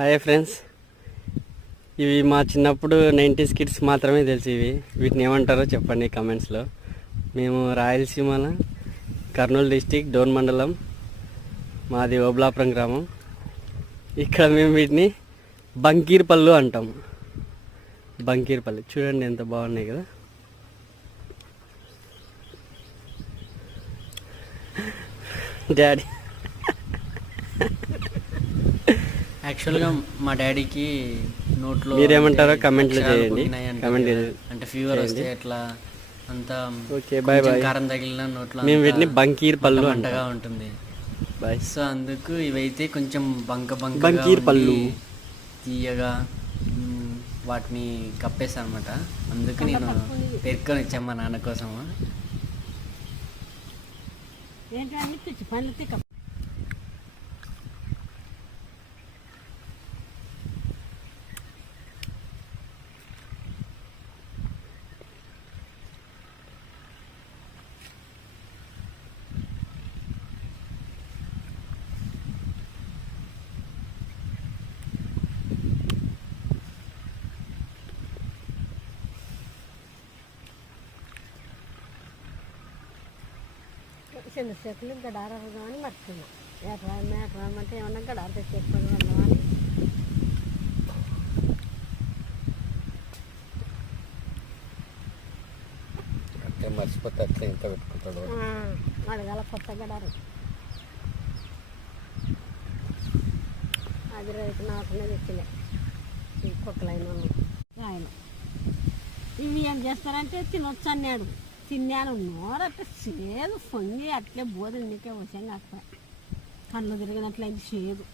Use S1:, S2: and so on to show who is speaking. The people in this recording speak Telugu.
S1: హాయ్ ఫ్రెండ్స్ ఇవి మా చిన్నప్పుడు నైంటీస్ కిడ్స్ మాత్రమే తెలుసు ఇవి. వీటిని ఏమంటారో చెప్పండి కమెంట్స్లో. మేము రాయలసీమలో కర్నూలు డిస్టిక్ డోన్ మండలం మాది ఓబ్లాపురం గ్రామం. ఇక్కడ మేము వీటిని బంకీర్ పళ్ళు అంటాము బంకీర్ పళ్ళు చూడండి ఎంత బాగున్నాయి కదా. డాడీ
S2: యాక్చువల్గా మా డాడీకి నోట్లో
S1: మీరేమంటారో
S2: అంటే
S1: comment లో
S2: అక్షరాలు
S1: చేయండి. చేయండి.
S2: అంటే ఫీవర్ వస్తే ఎట్లా అంతా
S1: ఓకే బాయ్ బాయ్
S2: కారం తగిలిన నోట్లో
S1: మేము వీటిని బంకీర్ పళ్ళు
S2: మంటగా
S1: అంటాం.
S2: ఉంటుంది.
S1: బాయ్
S2: సో అందుకు ఇవైతే కొంచెం బంక బంక
S1: బంకీర్ పళ్ళు.
S2: తీయగా మ్, వాటిని కప్పేస్తాను అనమాట అందుకు నేను పెరుక్కొని ఇచ్చాను మా నాన్న కోసము.
S3: చెట్లు ఇంకా డారని మర్చుకున్నా ఏట్రా మేక రామంటే ఏమన్నా ఇంకా డార తెచ్చేసుకొని వెళ్దామని.
S4: అంటే మర్చిపోతే అట్లా పెట్టుకుంటాడు.
S3: అడగాల కొత్త గడారు. అది రైతు నాకునే తెచ్చిలే ఈ కుక్కలైన ఇవి ఏం చేస్తారంటే తినొచ్చు అన్నాడు. తిన్నాను. నోరట్ట చేదు పొంగి అట్లే బోధలు నీకే. వచ్చాం కాక కళ్ళు తిరిగినట్లయింది. చేదు.